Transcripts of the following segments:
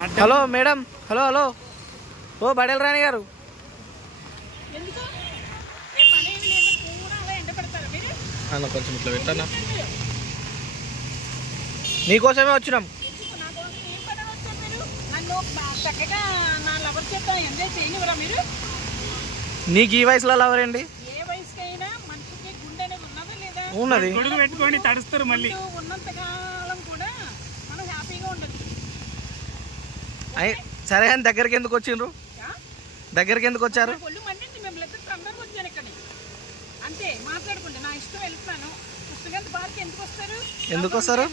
Hello madam, hello hello, ఓ బడేల రాణి గారు, అన్న కొంచెం ఇట్లా పెట్టానా, నీకోసమే వచ్చినాం. నీకు ఈ వయసులో లవర్ అండి? ఉన్నది, గొడుగు పెట్టుకొని తడుస్తారు మళ్ళీ. సరే అని దగ్గరికి ఎందుకు వచ్చిండ్రు? దగ్గరికి ఎందుకు వచ్చారు? ఎందుకు వస్తారు?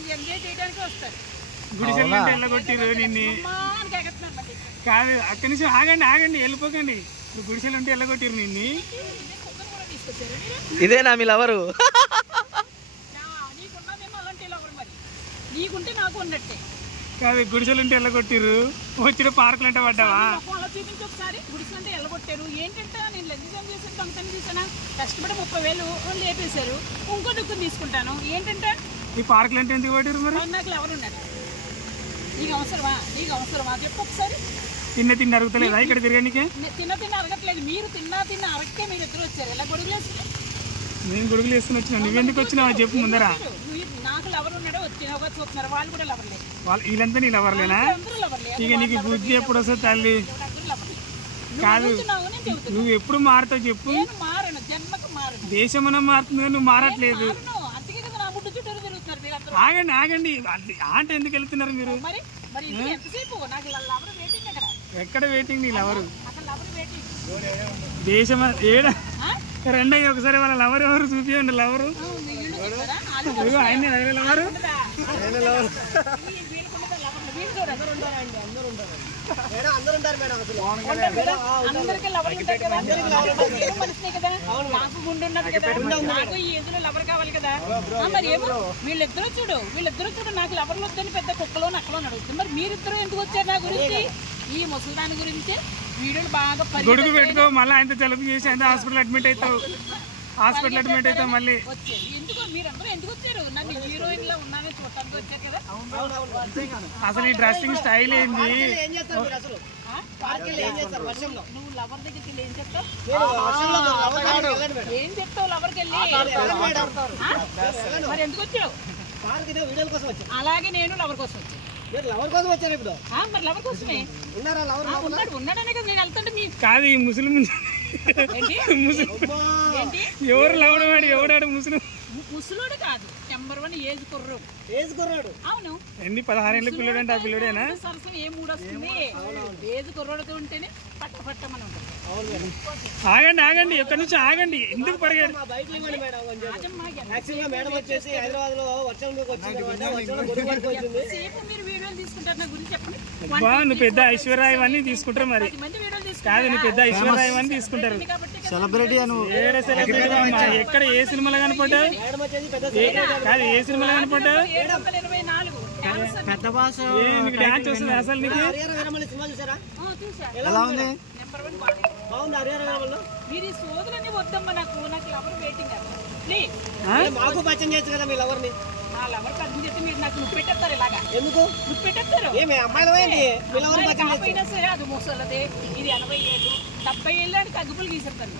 గుడిసెలు ఎల్లగొట్టిరు నిన్ను. కాదు, అక్కడి నుంచి ఆగండి వెళ్ళిపోకండి. గుడిసెలు ఉంటే ఎల్లగొట్టిరు నిన్ను. ఇదేనా మీ లవరు? కాదు, గుడిసెలు ఉంటే ఎల్లగొట్టిరు. వచ్చిన పార్కులు అంటే పడ్డావా? కష్టపడి 30,000 లేపేశారు. ఇంకో దుఃఖం తీసుకుంటాను ఏంటంటే ఈ పార్కులు అంటే ఎందుకు పట్టారు మరి? నాకు ఎవరు ఉన్నారు? నీకు అవసరమా చెప్పు ఒకసారి. తిన్న అరుగుతలేదా ఇక్కడ తిరగడానికి? తిన్న అరగట్లేదు. మీరు తిన్న అరగకే మీరు ఇద్దరు వచ్చారు. ఎలా గొడుగులు వేసుకుని? నేను గొడుగులు వేసుకుని వచ్చినా. నువ్వెందుకు వచ్చినావు చెప్పు ముందరా. నాకు లవర్ ఉన్నాడో వచ్చిన చూస్తున్నారు. వాళ్ళు కూడా లవర్లే. వీళ్ళంతా నీ లవర్లేనా? ఇక నీకు బుద్ధి ఎప్పుడు వస్తుంది తల్లి? కాదు, నువ్వు ఎప్పుడు మారుతావు చెప్పు. దేశం మనం మారుతుంది కానీ నువ్వు మారట్లేదు. ఆగండి, ఆంట ఎందుకు వెళ్తున్నారు మీరు? ఎక్కడ వెయిటింగ్ నీ లవరు? దేశం ఏడా రెండయ్య ఒకసారి వాళ్ళ లవర్ ఎవరు చూపించండి. లవరు ఆయన లవరు. అందరికీ లవర్ ఉంటారు కదా, మనిషినే కదా, నాకు గుండె ఉన్నది కదా, నాకు ఈ ఏజ్లో లవర్ కావాలి కదా. మరి ఏమో వీళ్ళిద్దరూ చూడు నాకు లవర్లు వద్దని పెద్ద కుక్కలో నక్కలో నడుస్తుంది. మరి మీరిద్దరూ ఎందుకు వచ్చారు నా గురించి? ఈ ముసలిదాని గురించి వీడియోలు బాగా గొడుగు పెట్టుకో. మళ్ళీ ఆయన జలుబు చేసి ఆయన హాస్పిటల్ అడ్మిట్ అవుతావు. మళ్ళీ వచ్చారు. ఎందుకు మీరందరూ ఎందుకు వచ్చారు? నన్ను హీరోయిన్ లా ఉన్నానని చూడటానికి వచ్చారు కదా. అసలు ఈ డ్రెస్సింగ్ స్టైల్ ఏంది? నువ్వు లవర్ దగ్గరికి వెళ్ళి ఏం చెప్తావు? లవర్కి వెళ్ళి మరి ఎందుకు వచ్చావు? అలాగే నేను లవర్ కోసం వచ్చాను. మరి లవర్ కోసమే ఉన్నాడనే కదా నేను వెళ్తుంటే. మీ కాదు, ఈ ముస్లిం ఎవరు లవడం వాడు? ఎవడాడు ముసలోడు కాదు, నెంబర్ 1 ఏజ్ కుర్రోడు. అవును, ఎన్ని 16 ఏళ్ళ పిల్లడు అంటే ఆ పిల్లడేనా? సరసం ఏ మూడు వస్తుంది? ఏజ్ కుర్రోడుతో ఉంటేనే పట్టమని ఉంటుంది. ఆగండి, ఎక్కడి నుంచి ఆగండి. ఎందుకు పరిగెడు? మీరు వీడియోలు తీసుకుంటారు నా గురించి చెప్పండి. నువ్వు పెద్ద ఐశ్వర్య అని తీసుకుంటారు. మరి కాదు, నువ్వు పెద్ద ఐశ్వర్య అని తీసుకుంటారు. సెలబ్రిటీ అని ఎక్కడ ఏ సినిమాలో కనపడ్డావు? కాదు, ఏ సినిమాలో కనపడ్డావు? పెద్ద భాష డాన్స్ వస్తుంది అసలు నీకు? ఎలా ఉంది? మీరు ఈ సోదులన్నీ వద్దమ్మా. నాకు లవర్ వెయిటింగ్ మాకు పరిచయం చేయొచ్చు కదా మీ లవర్ ని. నా లవర్ పరిచయం చేస్తే మీరు నాకు నువ్వు పెట్టేస్తారు. ఇలాగా ఎందుకు నువ్వు పెట్టేస్తారు? అమ్మాయినా సరే, అది ముసలదే, ఇది 80 ఏళ్ళు 70 ఏళ్ళు అని తగ్గుపులు తీసేస్తాను.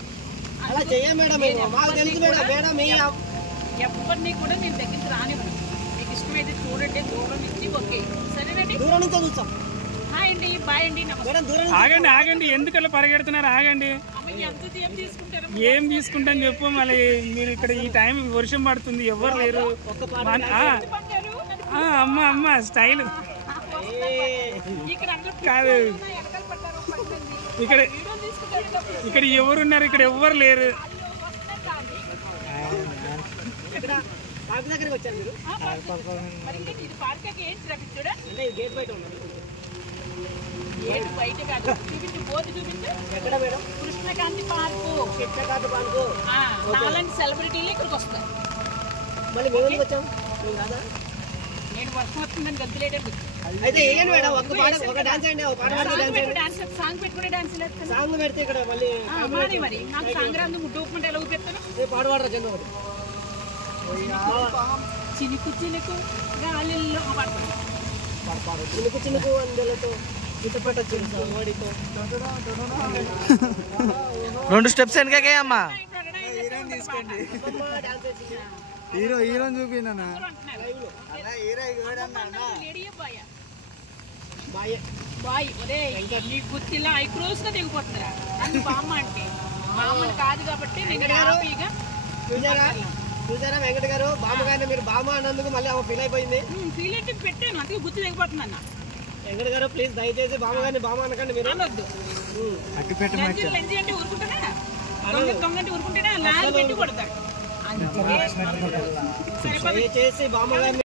అలా చెయ్య మేడం. మాకు తెలుసు మేడం. ఎవరిని కూడా నేను దగ్గరికి రానివ్వను. మీకు ఇష్టమైతే చూడండి, దూరం నుంచి ఓకే సరేనండి. దూరం నుంచి చూస్తాం. హాయ్ అండి, బాయ్ అండి, నమస్తే. ఆగండి, ఎందుకలా పరిగెడుతున్నారు? ఆగండి. ఏం తీసుకుంటాను చెప్పు. మళ్ళీ మీరు ఇక్కడ ఈ టైం వర్షం పడుతుంది, ఎవరు లేరు. అమ్మ స్టైల్ కాదు. ఇక్కడ ఎవరున్నారు? ఇక్కడ ఎవ్వరు లేరు. కృష్ణకాంతి పార్కు నాలాంటి సెలబ్రిటీలు ఇక్కడికి వస్తారు. నేను వర్షం వస్తుందని గంతులేయడానికి సాంగ్ పెట్టుకునే డాన్స్ మరి నాకు సాంగ్ రాదు. ముడ్డు ఎలా ఊపెత్తాను? చినుకు గాలిలో చినుకు అందలతో పెట్టచ్చు 2 స్టెప్స్ వెనకకే అమ్మా. హీరో చూపినా బాయ్ ఒరే నీ గుర్తిలా ఐక్రోస్ గా దిగిపోతున్నారా నన్ను బామ్మ అంటే బామ్మని కాదు కాబట్టి నేను హ్యాపీగా చూసారా వెంకట గారు బామ్మగారిని మీరు బామ్మ అన్నందుకు మళ్ళీ ఆమె ఫీల్ అయిపోయింది. ఫీల్ అయితే పెట్టాను అందుకే గుర్తు దిగిపోతున్నా వెంకట గారు ప్లీజ్ దయచేసి బామ్మగారిని బామ్మ అనకండి మీరు. అనొద్దు లంచి అంటే ఊరుకుంటారా దొంగంటే ఊరుకుంటేనే లాల్ పెట్టి కొడతాడు. దయచేసి బామ్మగారిని